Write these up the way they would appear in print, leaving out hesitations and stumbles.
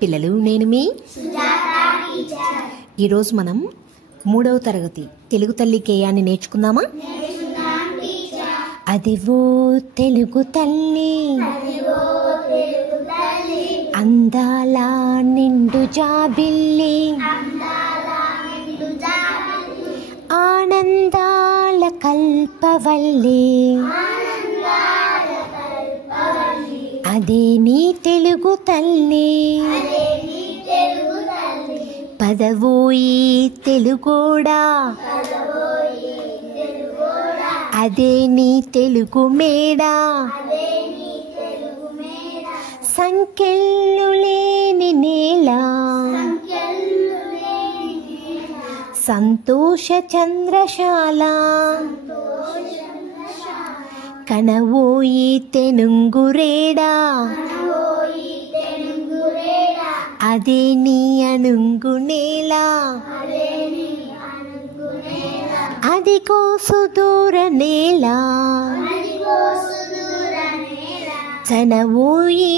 పిల్లలు, నేను మీ ఈరోజు మనం 3వ తరగతి తెలుగు తల్లి గేయాన్ని నేర్చుకుందామా? అదివో తెలుగు తల్లి అందాల నిండు జాబిల్లి, ఆనందాల కల్పవల్లి, అదే నీ తెలుగు తల్లి. పదవోయి తెలుగోడా, అదే నీ తెలుగు మేడా. సంఖ్యలు లేని నేల, సంతోష చంద్రశాల, కనవోయి తెనుంగురేడా, అదే నీ అనుంగు నేల. అదిగో సుదూర నేల, చనవోయి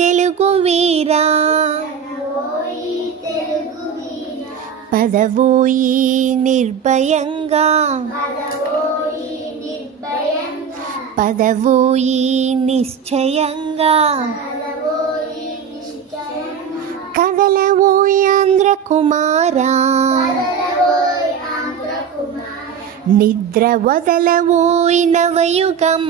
తెలుగు వీరా. పదవోయి నిర్భయంగా, పదవోయి నిశ్చయంగా, కదలవోయి ఆంధ్ర కుమారా. నిద్ర వదలవోయి నవయుగం,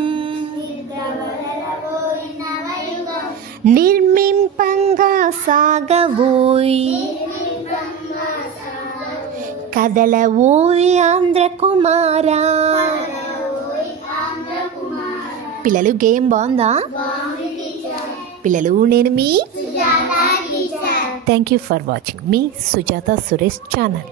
నిర్మింపంగా సాగవోయ్. కదలవోయి ఆంధ్ర కుమారా. పిల్లలు, గేమ్ బాగుందా? పిల్లలు, నేను మీ థ్యాంక్ యూ ఫర్ వాచింగ్ మీ సుజాత సురేష్ ఛానల్.